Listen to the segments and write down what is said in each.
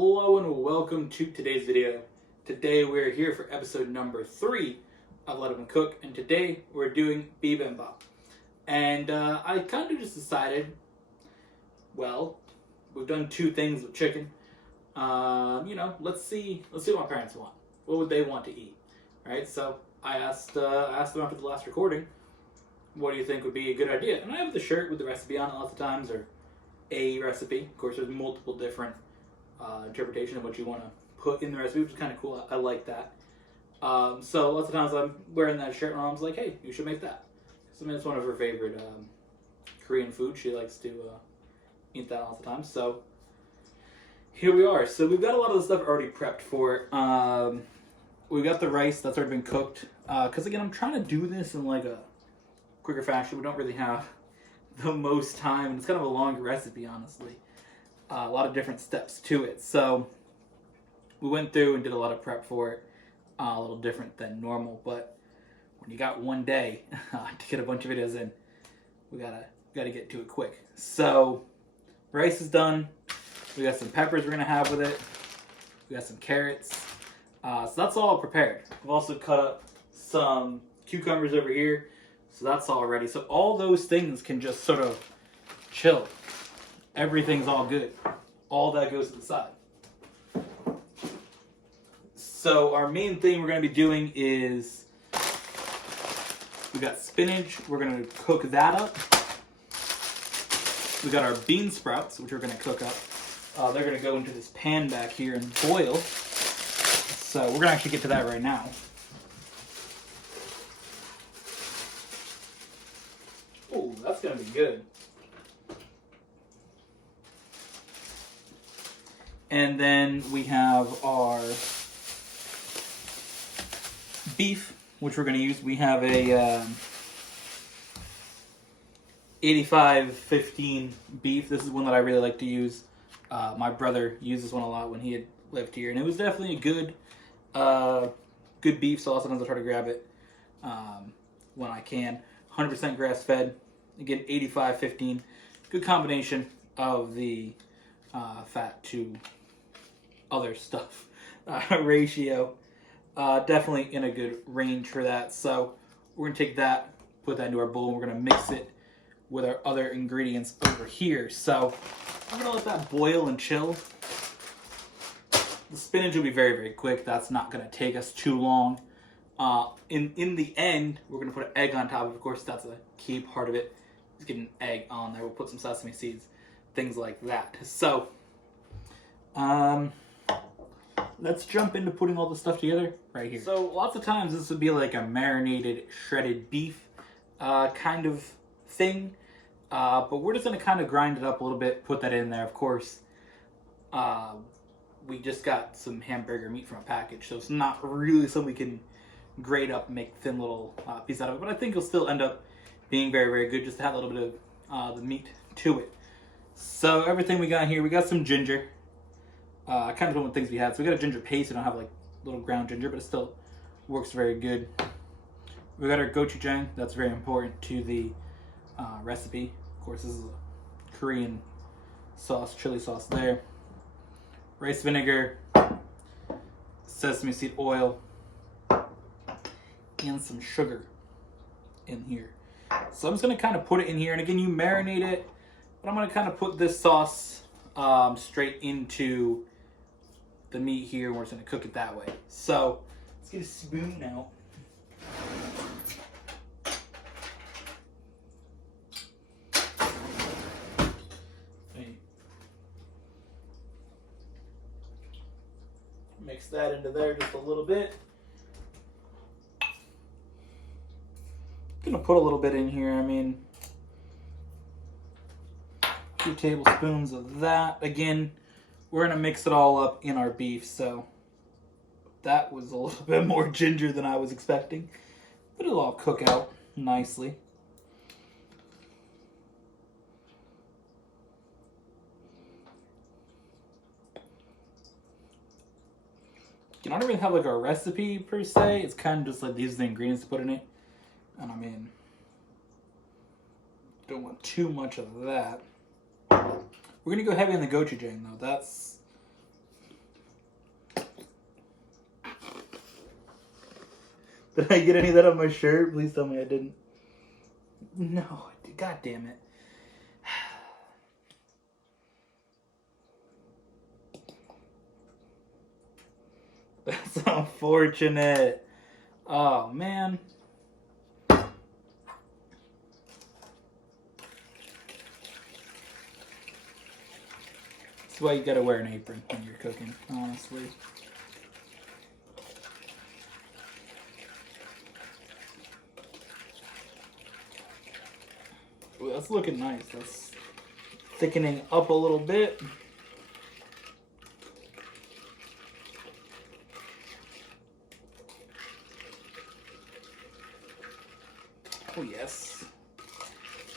Hello and welcome to today's video. Today we're here for episode number 3 of Let 'Em Cook, and today we're doing Bibimbap. And I kind of just decided, well, we've done 2 things with chicken. Let's see what my parents want. What would they want to eat? Right? So I asked them after the last recording, what do you think would be a good idea? And I have the shirt with the recipe on it lots of times, or a recipe. Of course, there's multiple different interpretation of what you want to put in the recipe, which is kind of cool. I like that. So lots of times I'm wearing that shirt, and Mom's like, "Hey, you should make that." So it's one of her favorite Korean food. She likes to eat that all the time. So here we are. So we've got a lot of the stuff already prepped for it. We've got the rice that's already been cooked. Because again, I'm trying to do this in like a quicker fashion. We don't really have the most time, and it's kind of a long recipe, honestly. A lot of different steps to it. So we went through and did a lot of prep for it. A little different than normal, but when you got one day to get a bunch of videos in, we gotta get to it quick. So rice is done. We got some peppers we're gonna have with it. We got some carrots. So that's all prepared. We've also cut up some cucumbers over here. So that's all ready. So all those things can just sort of chill. Everything's all good. All that goes to the side. So our main thing we're going to be doing is we got spinach. We're going to cook that up. We got our bean sprouts, which we're going to cook up. They're going to go into this pan back here and boil. So we're going to actually get to that right now. Oh, that's going to be good. And then we have our beef, which we're going to use. We have a 85-15 beef. This is one that I really like to use. My brother used this one a lot when he had lived here, and it was definitely a good beef. So sometimes I try to grab it when I can. 100% grass-fed. Again, 85-15. Good combination of the fat to other stuff ratio. Definitely in a good range for that. So we're going to take that, put that into our bowl, and we're going to mix it with our other ingredients over here. So I'm going to let that boil and chill. The spinach will be very, very quick. That's not going to take us too long. In the end, we're going to put an egg on top. Of course, that's a key part of it. Is get an egg on there. We'll put some sesame seeds, things like that. So let's jump into putting all the stuff together right here. So lots of times this would be like a marinated, shredded beef kind of thing. But we're just going to kind of grind it up a little bit, put that in there. Of course, we just got some hamburger meat from a package, so it's not really something we can grate up and make thin little piece out of it. But I think it'll still end up being very, very good just to have a little bit of the meat to it. So everything we got here, we got some ginger. Kind of one of the things we had. So we got a ginger paste. We don't have like little ground ginger, but it still works very good. We got our gochujang. That's very important to the recipe. Of course, this is a Korean sauce, chili sauce there. Rice vinegar, sesame seed oil, and some sugar in here. So I'm just going to kind of put it in here. And again, you marinate it. But I'm going to kind of put this sauce straight into the meat here, and we're just going to cook it that way. So let's get a spoon out. Mix that into there just a little bit. I'm going to put a little bit in here. I mean, 2 tablespoons of that. Again, we're going to mix it all up in our beef, so that was a little bit more ginger than I was expecting. But it'll all cook out nicely. I don't really have like a recipe per se. It's kind of just like these are the ingredients to put in it. And I mean, don't want too much of that. We're going to go heavy on the gochujang, though. That's Did I get any of that on my shirt? Please tell me I didn't. No, god damn it. That's unfortunate. Oh, man. That's why you gotta wear an apron when you're cooking, honestly. Ooh, that's looking nice. That's thickening up a little bit. Oh, yes.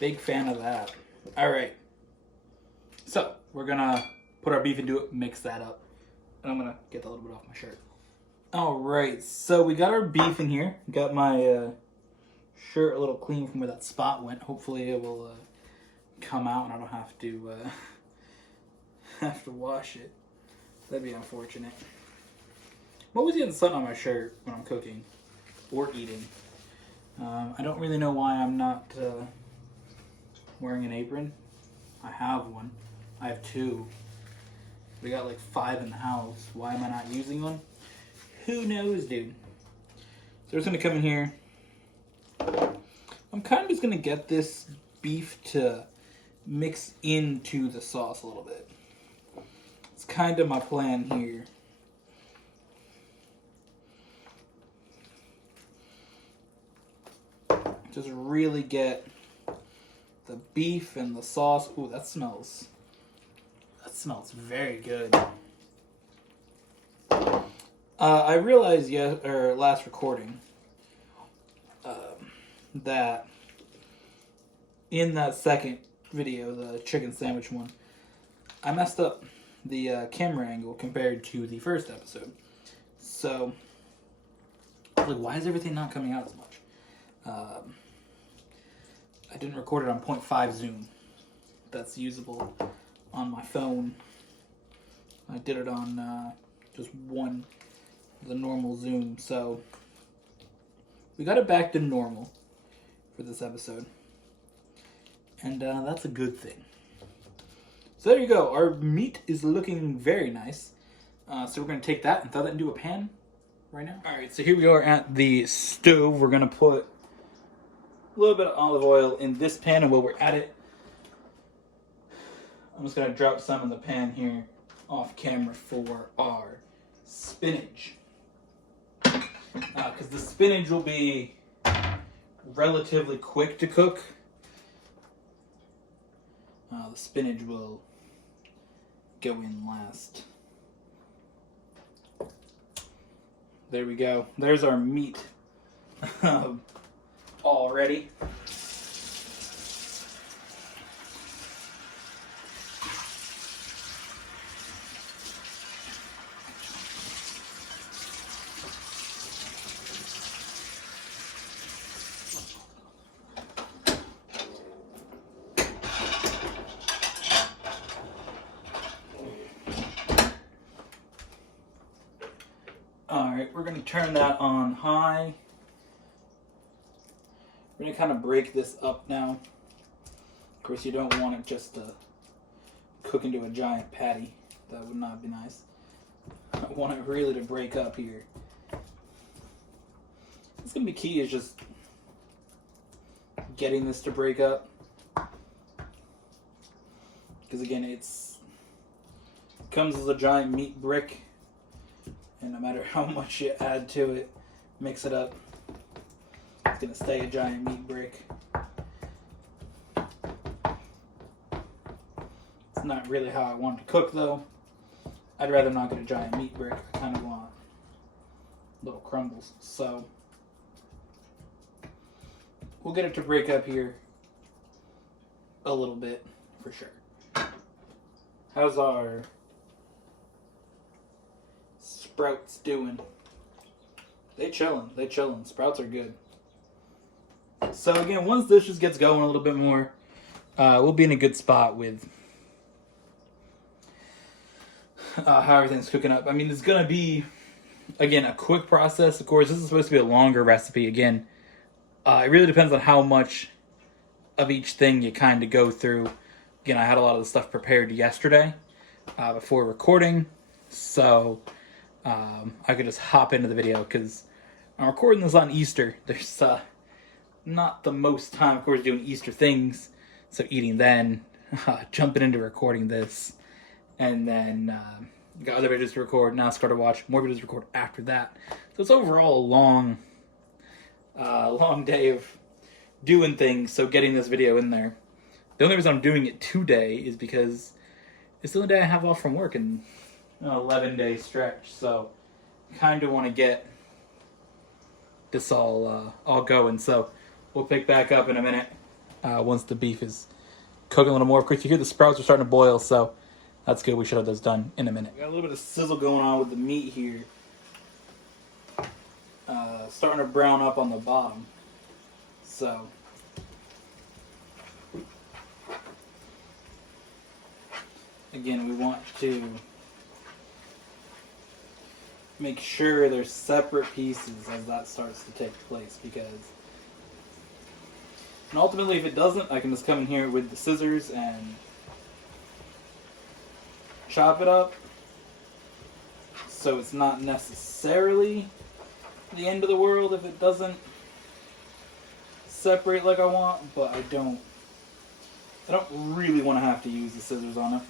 Big fan of that. All right. So, we're going to put our beef into it, mix that up. And I'm going to get that little bit off my shirt. All right. So, we got our beef in here. Got my shirt a little clean from where that spot went. Hopefully, it will come out and I don't have to wash it. That'd be unfortunate. I'm always getting sun on my shirt when I'm cooking or eating. I don't really know why I'm not wearing an apron. I have one. I have two. We got like 5 in the house. Why am I not using one? Who knows, dude? So we're just going to come in here. I'm kind of just going to get this beef to mix into the sauce a little bit. It's kind of my plan here. Just really get the beef and the sauce. Ooh, that smells smells very good. I realized last recording that in that second video, the chicken sandwich one, I messed up the camera angle compared to the first episode. So, I was like, why is everything not coming out as much? I didn't record it on 0.5 zoom. That's usable on my phone. I did it on just one, the normal zoom. So we got it back to normal for this episode. And that's a good thing. So there you go. Our meat is looking very nice. So we're going to take that and throw that into a pan right now. Alright, so here we are at the stove. We're going to put a little bit of olive oil in this pan, and while we're at it, I'm just going to drop some in the pan here off camera for our spinach. Because the spinach will be relatively quick to cook. The spinach will go in last. There we go. There's our meat all ready. Alright, we're going to turn that on high. We're going to kind of break this up now. Of course, you don't want it just to cook into a giant patty. That would not be nice. I want it really to break up here. What's going to be key is just getting this to break up. Because again, it comes as a giant meat brick. And no matter how much you add to it, mix it up, it's going to stay a giant meat brick. It's not really how I want it to cook, though. I'd rather not get a giant meat brick. I kind of want little crumbles. So, we'll get it to break up here a little bit, for sure. How's our sprouts doing? They chillin'. Sprouts are good. So again, once this just gets going a little bit more, we'll be in a good spot with how everything's cooking up. I mean, it's gonna be again, a quick process. Of course, this is supposed to be a longer recipe. Again, it really depends on how much of each thing you kind of go through. Again, I had a lot of the stuff prepared yesterday before recording, so I could just hop into the video because I'm recording this on Easter. There's not the most time, of course, doing Easter things, so eating then, jumping into recording this, and then got other videos to record, NASCAR to watch, more videos to record after that. So it's overall a long day of doing things, so getting this video in there. The only reason I'm doing it today is because it's the only day I have off from work in an 11-day stretch, so I kind of want to get this all going. So we'll pick back up in a minute once the beef is cooking a little more. Of course, you hear the sprouts are starting to boil, so that's good. We should have those done in a minute. Got a little bit of sizzle going on with the meat here. Starting to brown up on the bottom. So again, we want to make sure they're separate pieces as that starts to take place, because and ultimately if it doesn't, I can just come in here with the scissors and chop it up, so it's not necessarily the end of the world if it doesn't separate like I want, but I don't really want to have to use the scissors on it.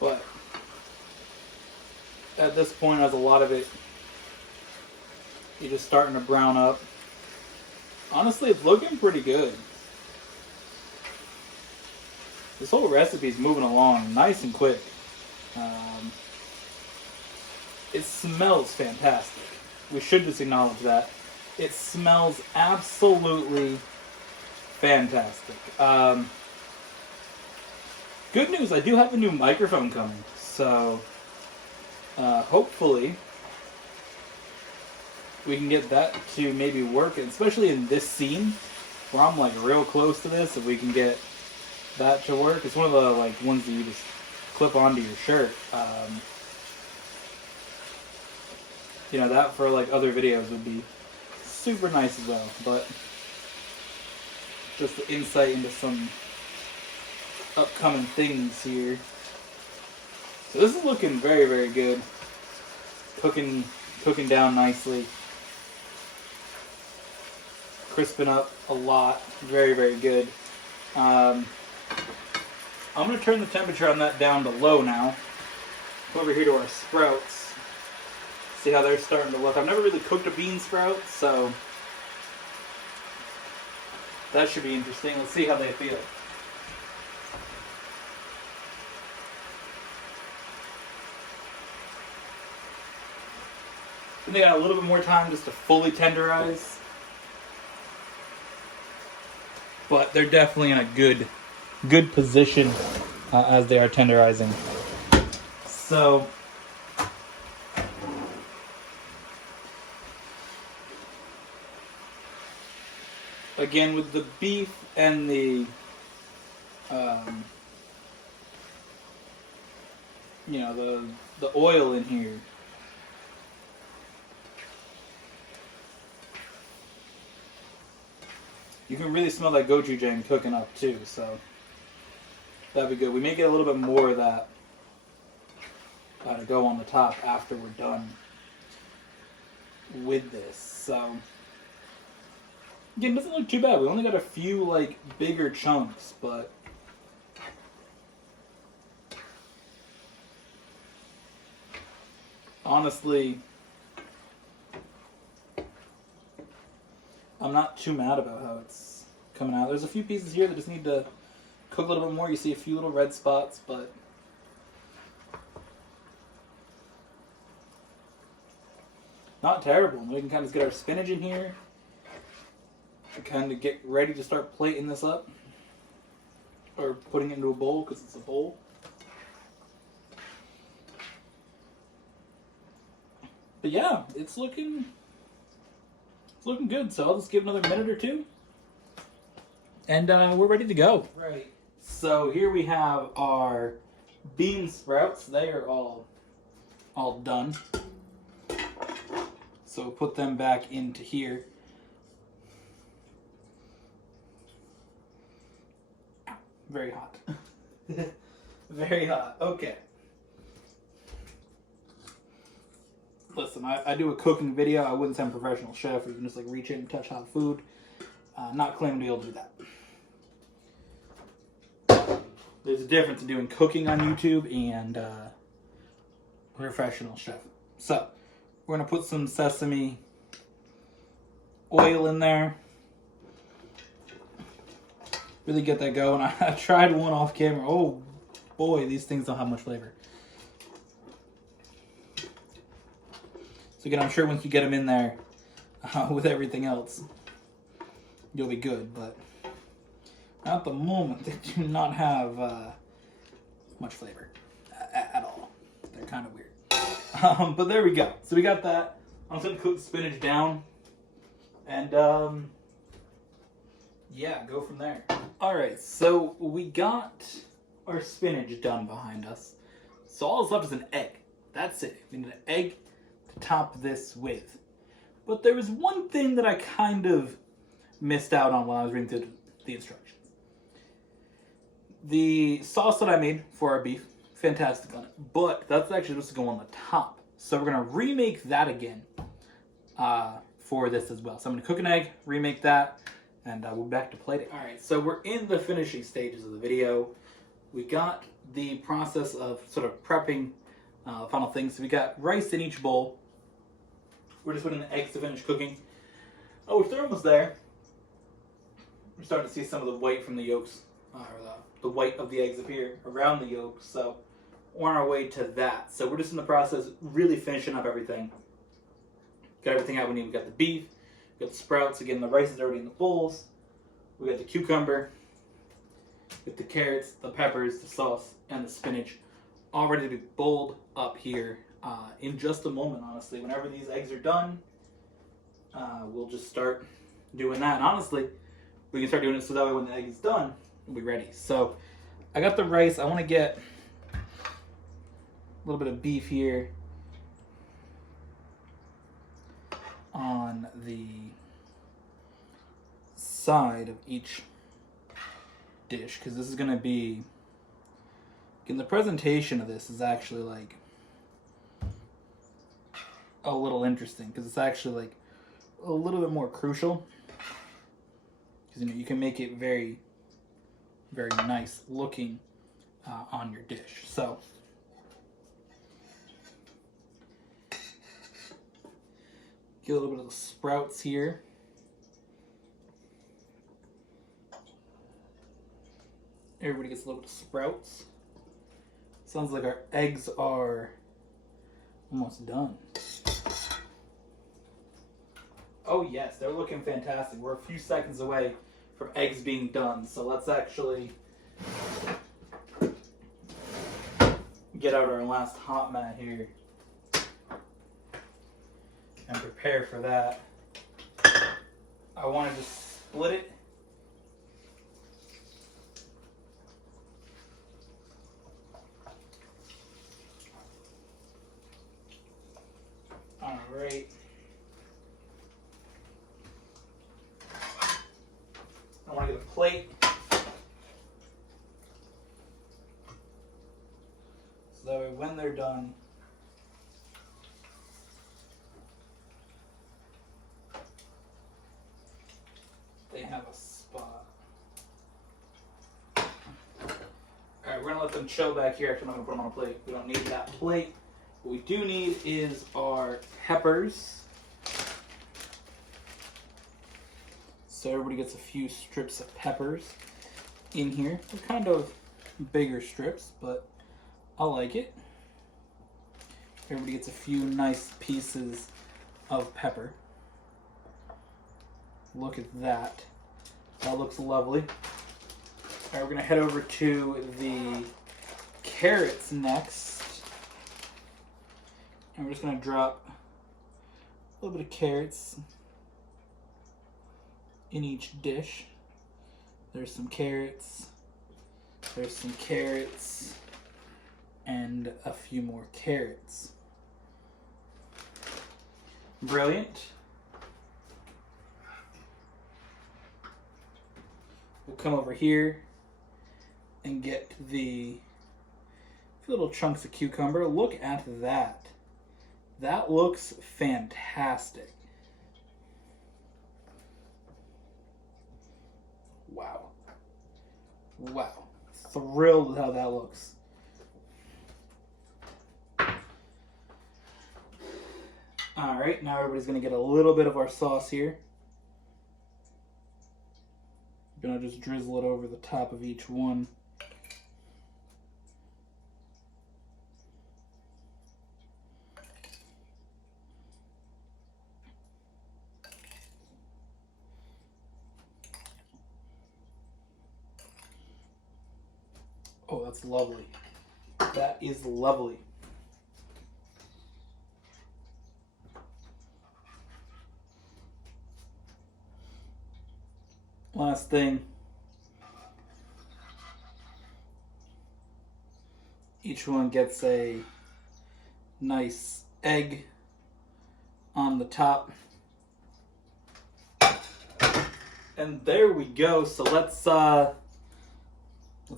But at this point, as a lot of it, you're just starting to brown up. Honestly, it's looking pretty good. This whole recipe is moving along nice and quick. It smells fantastic. We should just acknowledge that. It smells absolutely fantastic. Good news, I do have a new microphone coming, so hopefully we can get that to maybe work, especially in this scene where I'm like real close to this. If we can get that to work, it's one of the like ones that you just clip onto your shirt. You know, that for like other videos would be super nice as well. But just the insight into some upcoming things here. So this is looking very, very good. Cooking down nicely. Crisping up a lot. Very, very good. I'm going to turn the temperature on that down to low now. Go over here to our sprouts. See how they're starting to look. I've never really cooked a bean sprout, so that should be interesting. Let's see how they feel. And they got a little bit more time just to fully tenderize. But they're definitely in a good position as they are tenderizing. So again, with the beef and the you know, the oil in here, you can really smell that gochujang cooking up too, so that'd be good. We may get a little bit more of that to go on the top after we're done with this. So again, it doesn't look too bad. We only got a few like bigger chunks, but honestly, I'm not too mad about how it's coming out. There's a few pieces here that just need to cook a little bit more. You see a few little red spots, but not terrible. We can kind of get our spinach in here and kind of get ready to start plating this up, or putting it into a bowl because it's a bowl. But yeah, it's looking good. So I'll just give it another minute or two, and we're ready to go. Right. So here we have our bean sprouts. They are all done. So we'll put them back into here. Very hot. Very hot. Okay. Listen, I do a cooking video. I wouldn't say I'm a professional chef. You can just like reach in and touch hot food. Not claiming to be able to do that. There's a difference in doing cooking on YouTube and professional chef. So we're gonna put some sesame oil in there. Really get that going. I tried one off camera. Oh boy, these things don't have much flavor. So again, I'm sure once you get them in there with everything else, you'll be good. But at the moment, they do not have much flavor at all. They're kind of weird. But there we go. So we got that. I'm just going to cook the spinach down. And yeah, go from there. Alright, so we got our spinach done behind us. So all that's left is an egg. That's it. We need an egg to top this with. But there was one thing that I kind of missed out on when I was reading through the instructions. The sauce that I made for our beef, fantastic on it. But that's actually supposed to go on the top. So we're going to remake that again for this as well. So I'm going to cook an egg, remake that, and we'll be back to plate it. Alright, so we're in the finishing stages of the video. We got the process of sort of prepping the final things. So we got rice in each bowl. We're just putting the eggs to finish cooking. Oh, we're almost there. We're starting to see some of the white from the yolks, or the white of the eggs appear around the yolks. So we're on our way to that. So we're just in the process, really finishing up everything. Got everything out we need. We got the beef, we got the sprouts. Again, the rice is already in the bowls. We got the cucumber, with the carrots, the peppers, the sauce, and the spinach, all ready to be bowled up here in just a moment, honestly. Whenever these eggs are done, we'll just start doing that. And honestly, we can start doing it so that way when the egg is done, we'll be ready. So I got the rice. I want to get a little bit of beef here on the side of each dish, because this is going to be, the presentation of this is actually like a little interesting, because it's actually like a little bit more crucial, because you can make it very, very nice looking on your dish. So get a little bit of the sprouts here. Everybody gets a little bit of sprouts. Sounds like our eggs are almost done. Oh yes, they're looking fantastic. We're a few seconds away from eggs being done. So let's actually get out our last hot mat here and prepare for that. I want to just split it. Alright. I want to get a plate. So that way when they're done, they have a spot. Alright, we're going to let them chill back here. Actually, I'm not going to put them on a plate. We don't need that plate. What we do need is our peppers. So everybody gets a few strips of peppers in here. They're kind of bigger strips, but I like it. Everybody gets a few nice pieces of pepper. Look at that. That looks lovely. All right, we're gonna head over to the carrots next. And we're just gonna drop A little bit of carrots in each dish. There's some carrots. There's some carrots. And a few more carrots. Brilliant. We'll come over here and get the little chunks of cucumber. Look at that. That looks fantastic. Wow. Wow. Thrilled with how that looks. Alright, now everybody's going to get a little bit of our sauce here. I'm going to just drizzle it over the top of each one. Oh, that's lovely. That is lovely. Last thing. Each one gets a nice egg on the top. And there we go. So let's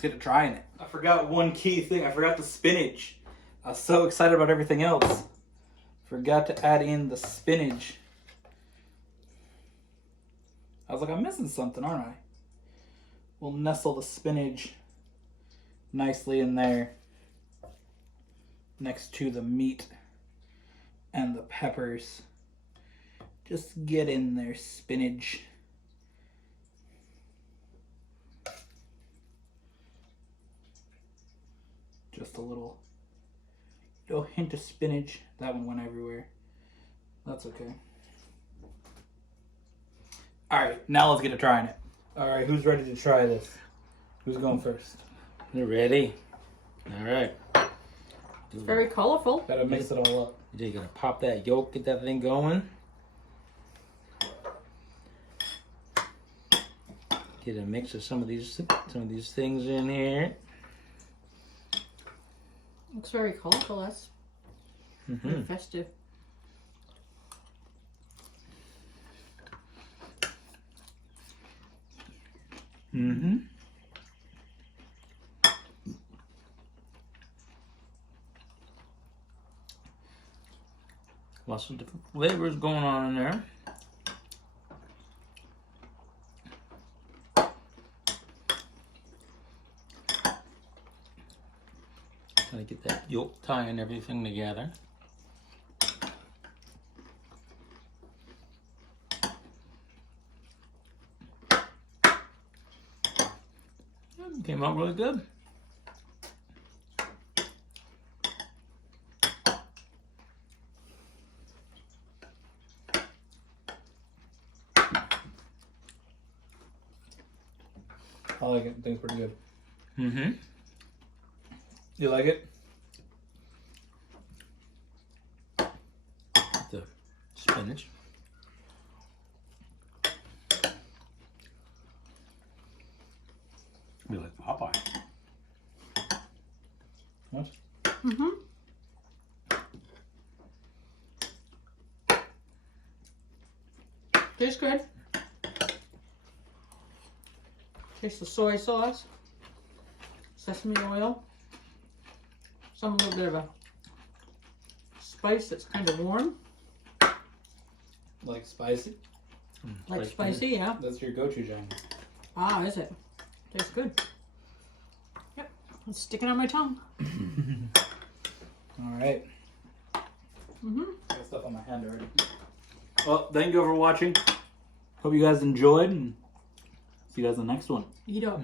get to trying it. I forgot one key thing. I forgot the spinach. I was so excited about everything else. Forgot to add in the spinach. I was like, I'm missing something, aren't I? We'll nestle the spinach nicely in there next to the meat and the peppers. Just get in there, spinach. Just a little hint of spinach. That one went everywhere. That's okay. Alright, now let's get to trying it. Alright, who's ready to try this? Who's going first? You're ready? Alright. It's very colorful. Gotta mix it all up. You gotta pop that yolk, get that thing going. Get a mix of some of these things in here. Looks very colorful. That's very festive. Lots of different flavors going on in there. Gotta get that yolk tying everything together. Came out really good. I like it. I think it's pretty good. Mm-hmm. You like it? The spinach. Be like Popeye. What? Mm-hmm. Tastes good. Taste the soy sauce, sesame oil, some little bit of a spice that's kind of warm. Like spicy? Like spicy, yeah. That's your go-to genre. Ah, is it? Tastes good. Yep. It's sticking on my tongue. Alright. Mm-hmm. Got stuff on my hand already. Well, thank you for watching. Hope you guys enjoyed, and see you guys in the next one. Eat up.